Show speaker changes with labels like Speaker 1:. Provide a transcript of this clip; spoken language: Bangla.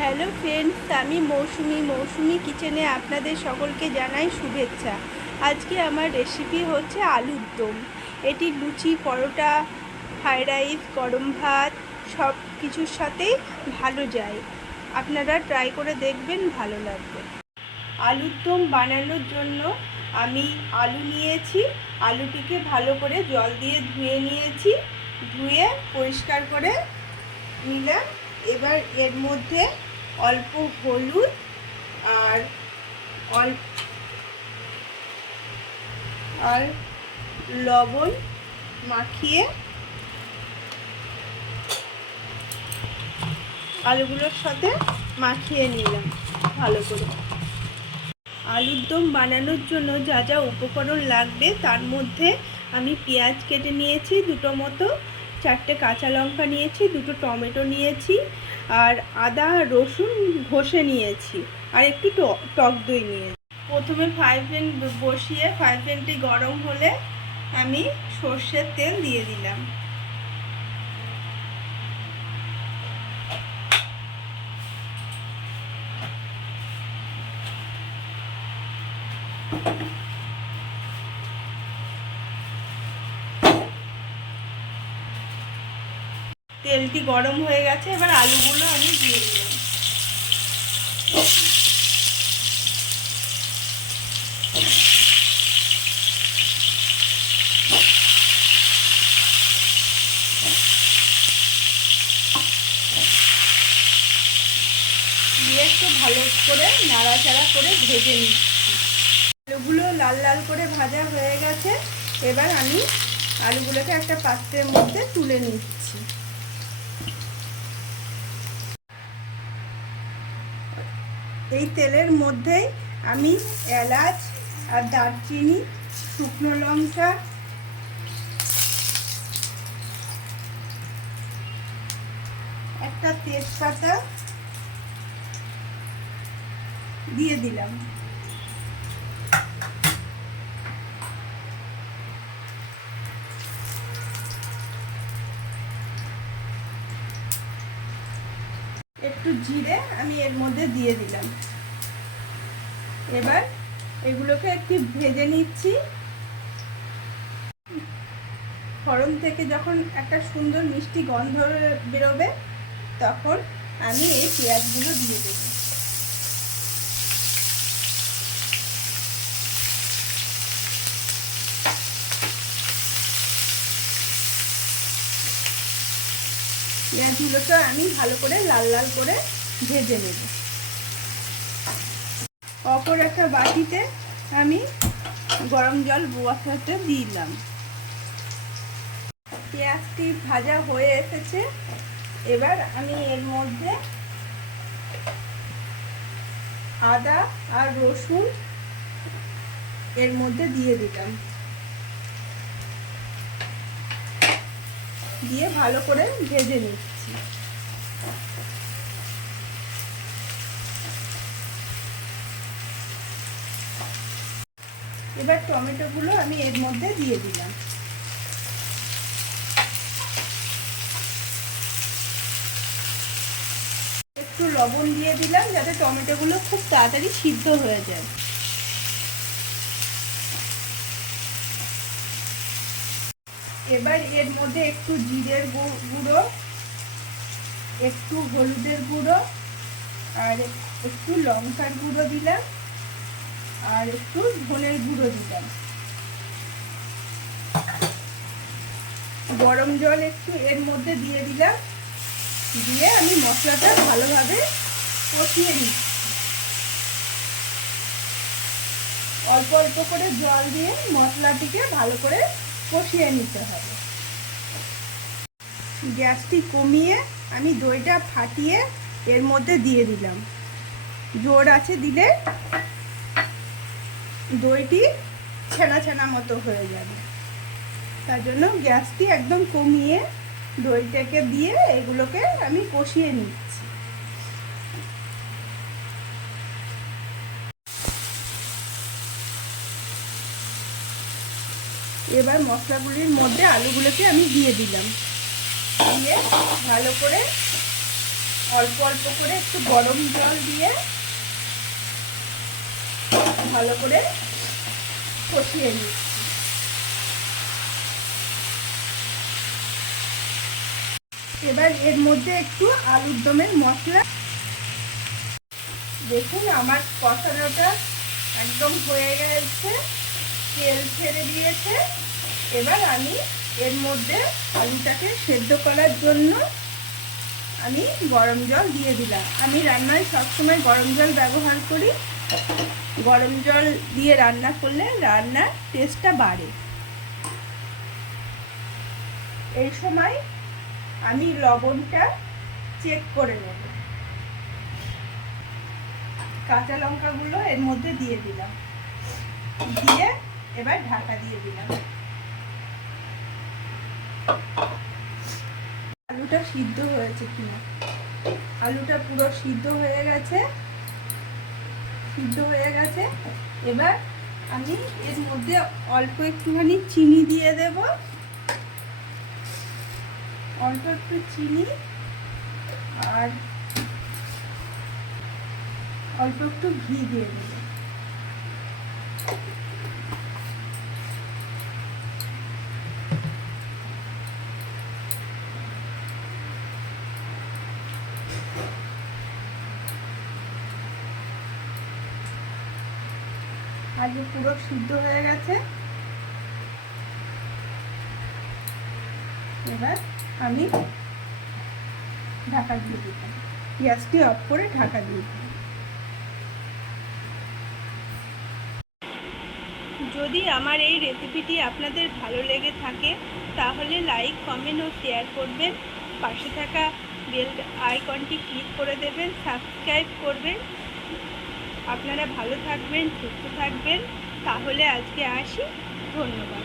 Speaker 1: হ্যালো ফ্রেন্ডস, আমি মৌসুমি। মৌসুমি কিচেনে আপনাদের সকলকে জানাই শুভেচ্ছা। আজকে আমার রেসিপি হচ্ছে আলুর দম। এটি লুচি, পরোটা ফ্রাইড রাইস গরম ভাত সব কিছুর সাথেই ভালো যায়। আপনারা ট্রাই করে দেখবেন, ভালো লাগবে। আলুর দম বানানোর জন্য আমি আলু নিয়েছি। আলুটিকে ভালো করে জল দিয়ে ধুয়ে নিয়েছি। ধুয়ে পরিষ্কার করে নিলাম। এবার এর মধ্যে অল্প হলুদ আর অল্প আর লবণ মাখিয়ে আলুগুলোর সাথে মাখিয়ে নিলাম ভালো করে। আলুর দম বানানোর জন্য যা যা উপকরণ লাগবে তার মধ্যে আমি পেঁয়াজ কেটে নিয়েছি দুটো মতো, চারটে কাঁচা লঙ্কা নিয়েছি, দুটো টমেটো নিয়েছি আর আদা, রসুন ঘষে নিয়েছি আর একটু টক দই নিয়েছি। প্রথমে ফ্রাই প্যান বসিয়ে ফ্রাই প্যানটি গরম হলে আমি সর্ষের তেল দিয়ে দিলাম। তেলটি গরম হয়ে গেছে? এবার আলুগুলো আমি দিয়ে দিলাম। দিয়ে একটু ভালো করে নাড়াচাড়া করে ভেজে নিচ্ছি। আলুগুলো লাল লাল করে ভাজা হয়ে গেছে। এবার আমি আলুগুলোকে একটা পাত্রের মধ্যে তুলে নিচ্ছি। এই তেলের মধ্যেই আমি এলাচ আর দারচিনি শুকনো লঙ্কা একটা তেজপাতা দিয়ে দিলাম। একটু জিরে আমি এর মধ্যে দিয়ে দিলাম। এবার এগুলোকে একটু ভেজে নিচ্ছি। ফড়ন থেকে যখন একটা সুন্দর মিষ্টি গন্ধ বেরোবে, তখন আমি এই পেঁয়াজগুলো দিয়ে দেবো। পেঁয়াজগুলোকে আমি ভালো করে লাল লাল করে ভেজে নেব। অপর একটা বাটিতে আমি গরম জল বসাতে দিলাম। পেঁয়াজটি ভাজা হয়ে এসেছে। এবার আমি এর মধ্যে আদা আর রসুন এর মধ্যে দিয়ে দিলাম। দিয়ে ভালো করে ভেজে নিচ্ছি। এবার টমেটোগুলো আমি এর মধ্যে দিয়ে দিলাম। একটু লবণ দিয়ে দিলাম যাতে টমেটোগুলো খুব তাড়াতাড়ি সিদ্ধ হয়ে যায়। এবার এর মধ্যে একটু জিরের গুঁড়ো, একটু হলুদের গুঁড়ো, আর একটু লঙ্কার গুঁড়ো দিলাম, আর একটু ধনের গুঁড়ো দিলাম। গরম জল একটু এর মধ্যে দিয়ে দিলাম, দিয়ে আমি মশলাটা ভালোভাবে কষিয়ে নিচ্ছি। অল্প অল্প করে জল দিয়ে মশলাটিকে ভালো করে কষিয়ে নিতে হবে। গ্যাসটি কমিয়ে আমি দইটা ফাটিয়ে এর মধ্যে দিয়ে দিলাম। জোর আছে দিলে দইটি ছেনা ছেনা মতো হয়ে যাবে। তার জন্য গ্যাসটি একদম কমিয়ে দইটাকে দিয়ে এগুলোকে আমি কষিয়ে নিচ্ছি। এবার মশলাগুলির মধ্যে আলুগুলোকে আমি দিয়ে দিলাম। দিয়ে ভালো করে অল্প অল্প করে একটু গরম জল দিয়ে ভালো করে কষিয়ে নিচ্ছি। এবার এর মধ্যে একটু আলুর দমের মশলা। দেখুন, আমার কষানোটা একদম হয়ে গেছে। তেল ছেড়ে দিয়েছে। এবার আমি এর মধ্যে আলুটাকে সেদ্ধ করার জন্য আমি গরম জল দিয়ে দিলাম। আমি রান্নায় সবসময় গরম জল ব্যবহার করি। গরম জল দিয়ে রান্না করলে রান্নার টেস্টটা বাড়ে। এই সময় আমি লবণটা চেক করে নেব। কাঁচা লঙ্কাগুলো এর মধ্যে দিয়ে দিলাম। দিয়ে এবার ঢাকা দিয়ে দিলাম। আলুটা সিদ্ধ হয়েছে কিনা? আলুটা পুরো সিদ্ধ হয়ে গেছে। সিদ্ধ হয়ে গেছে। এবার আমি এর মধ্যে অল্প একটুখানি চিনি দিয়ে দেব। অল্প একটু চিনি আর অল্প একটু ঘি দিয়ে দেব। আলু পুরো সিদ্ধ হয়ে গেছে। এবার আমি ঢাকা দিয়ে দিলাম। গ্যাসটি অফ করে ঢাকা দিয়ে দিলাম। যদি আমার এই রেসিপিটি আপনাদের ভালো লেগে থাকে, তাহলে লাইক, কমেন্ট ও শেয়ার করবেন। পাশে থাকা বেল আইকনটি ক্লিক করে দেবেন সাবস্ক্রাইব করবেন। আপনারা ভালো থাকবেন, সুস্থ থাকবেন। তাহলে আজকে আসি। ধন্যবাদ।